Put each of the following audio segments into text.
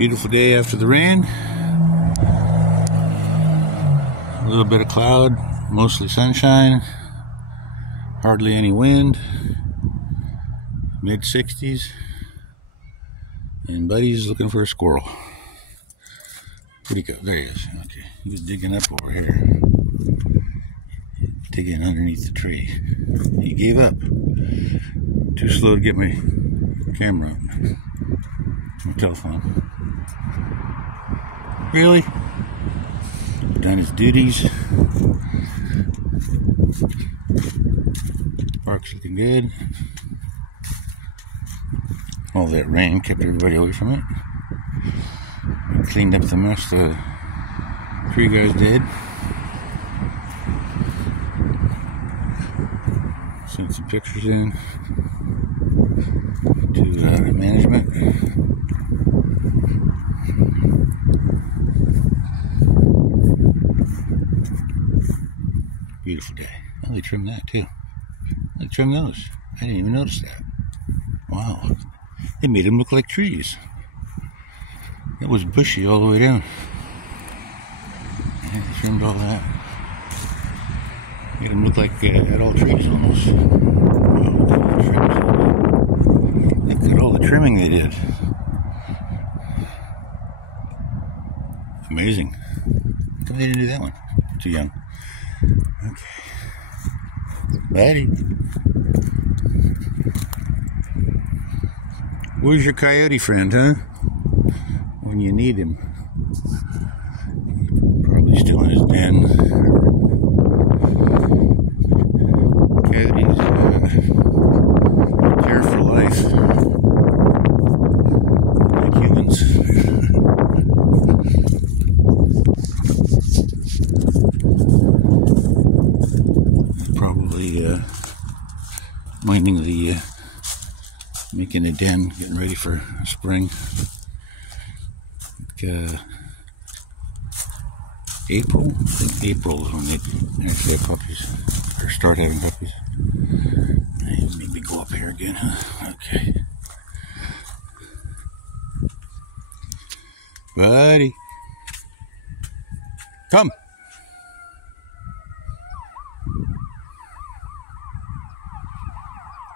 Beautiful day after the rain. A little bit of cloud, mostly sunshine, hardly any wind, mid-60s, and Buddy's looking for a squirrel. Where'd he go? There he is. Okay, he was digging up over here, digging underneath the tree. He gave up. Too slow to get my camera up. My telephone. Really? Done his duties. Park's looking good. All that rain kept everybody away from it. I cleaned up the mess the tree guys did. Sent some pictures in to management. Beautiful day. Oh, they trimmed that too. They trimmed those. I didn't even notice that. Wow. They made them look like trees. It was bushy all the way down. Yeah, they trimmed all that. Made them look like adult trees almost. Wow, look at all the trimming they did. Amazing. How come they didn't do that one? Too young. Okay. Buddy. Where's your coyote friend, huh? When you need him. Probably still in his den. Coyotes care for life. Like humans. Probably minding the making a den, getting ready for spring. April? I think April is when they actually have puppies, or start having puppies. Hey, maybe go up here again, huh? Okay. Buddy. Come.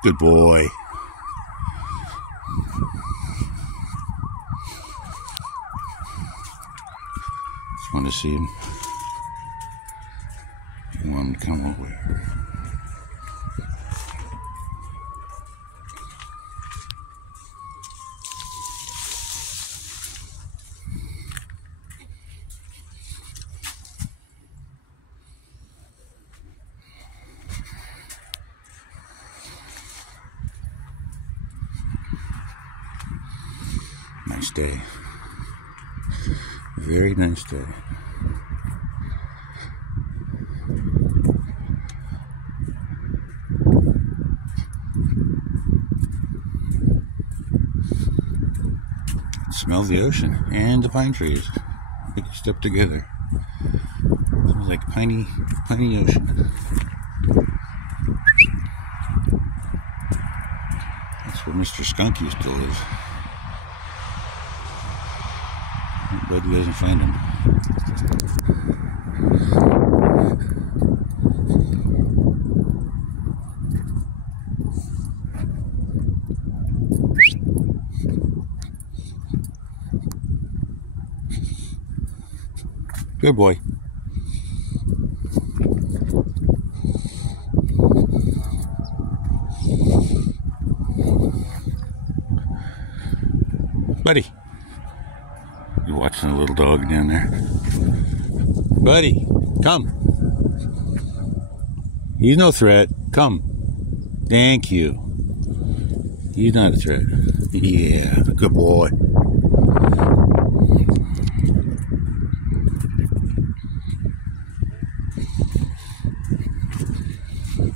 Good boy. Just want to see him. You want him to come over here. Nice day. Very nice day. Smell the ocean and the pine trees. Big step together. Smells like piney ocean. That's where Mr. Skunk used to live. Buddy doesn't find him. Good boy. Buddy. You're watching a little dog down there. Buddy, come. He's no threat. Come. Thank you. He's not a threat. Yeah, good boy.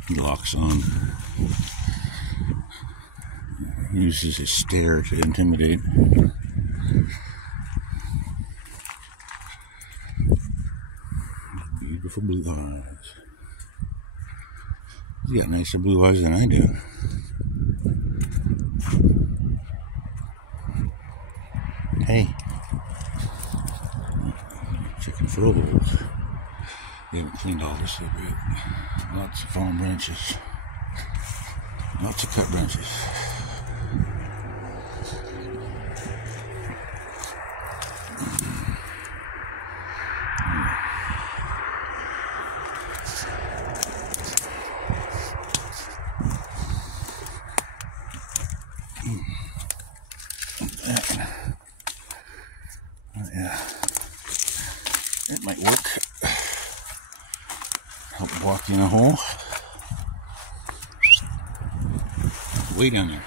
He locks on. He uses his stare to intimidate. Beautiful blue eyes. He's got nicer blue eyes than I do. Hey. Checking for holes. They haven't cleaned all this up yet. Lots of fallen branches. Lots of cut branches. Yeah, it might work. Help walk in a hole. Way down there.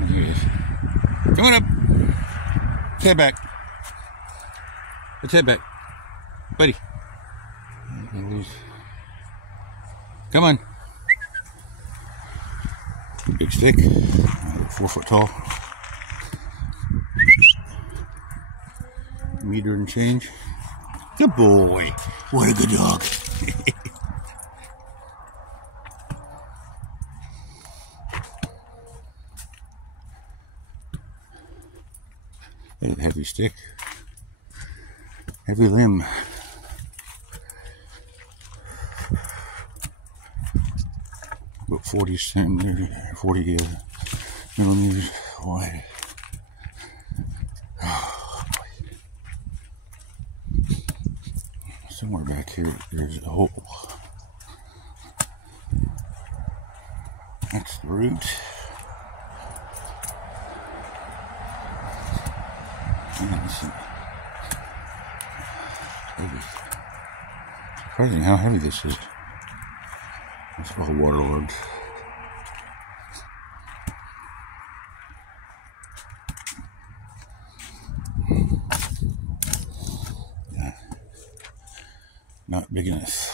There he is. Come on up. Head back. Let's head back. Buddy. Come on. Big stick. 4 foot tall. Meter and change. Good boy. What a good dog. Heavy stick. Heavy limb. About 40 centimeters, 40 millimeters wide. Oh, somewhere back here, there's a hole. That's the root. Heavy. Surprising how heavy this is. It's all waterlogged. Yeah. Not big enough.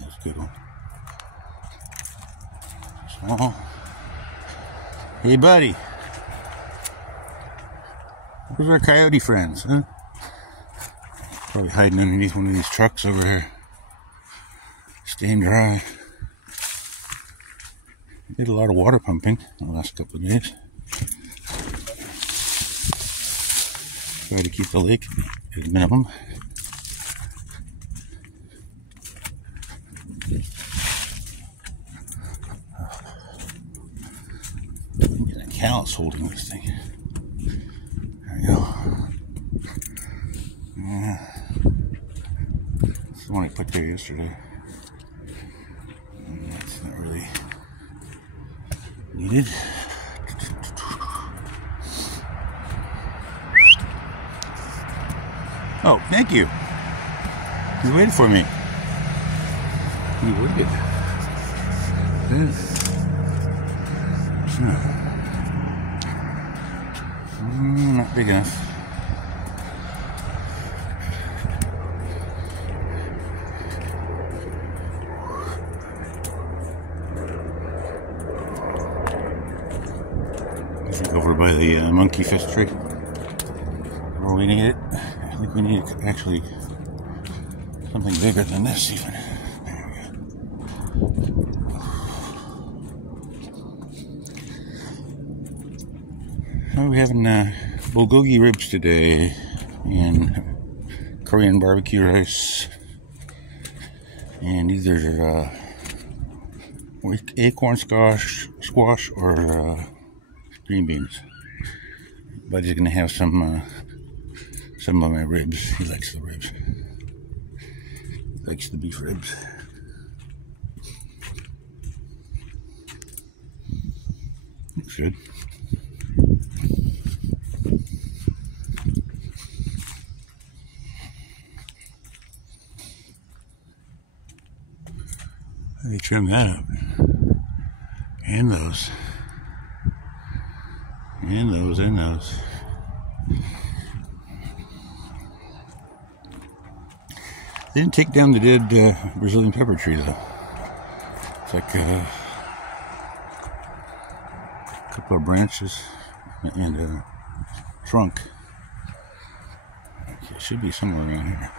That's a good one. Small. Hey, buddy. Where's our coyote friends, huh? Probably hiding underneath one of these trucks over here. Staying dry. Did a lot of water pumping the last couple of days. Try to keep the lake at a minimum. Callus holding this thing. There we go. That's the one I put there yesterday. That's not really needed. Oh, thank you. You waited for me. You waited. Not big enough. This is over by the monkey fist tree. We're waiting it. I think we need actually something bigger than this even. There we go. We're having bulgogi ribs today and Korean barbecue rice and either acorn squash or green beans. Buddy's gonna have some of my ribs. He likes the ribs. He likes the beef ribs. Looks good. They trim that up. And those. And those, and those. They didn't take down the dead Brazilian pepper tree, though. It's like a couple of branches and a trunk. Okay, it should be somewhere around here.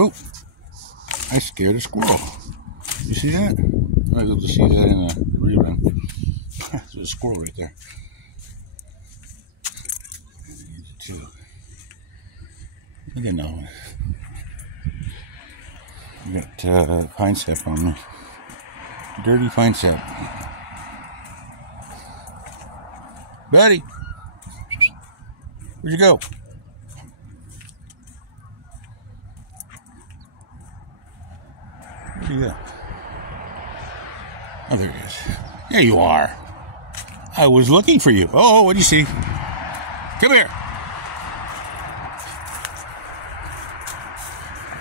Oh, I scared a squirrel. You see that? I was able to see that in the rerun. There's a squirrel right there. Look at that one. I got pine sap on me. Dirty pine sap. Buddy! Where'd you go? Where'd you go? Oh, there he is. There you are. I was looking for you. Oh, what'd you see? Come here.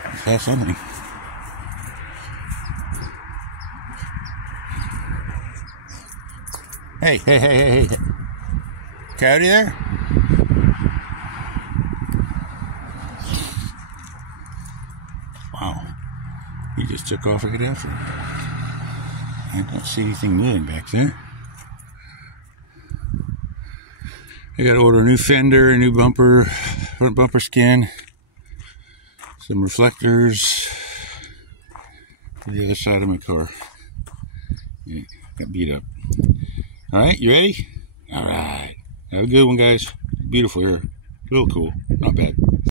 Let's have something. Hey, hey, hey, hey, hey. Coyote there? Wow. He just took off right after him. I don't see anything moving back there. I gotta order a new fender, a new bumper, front bumper skin, some reflectors for the other side of my car. Yeah, got beat up. Alright, you ready? Alright. Have a good one, guys. Beautiful here. Real cool. Not bad.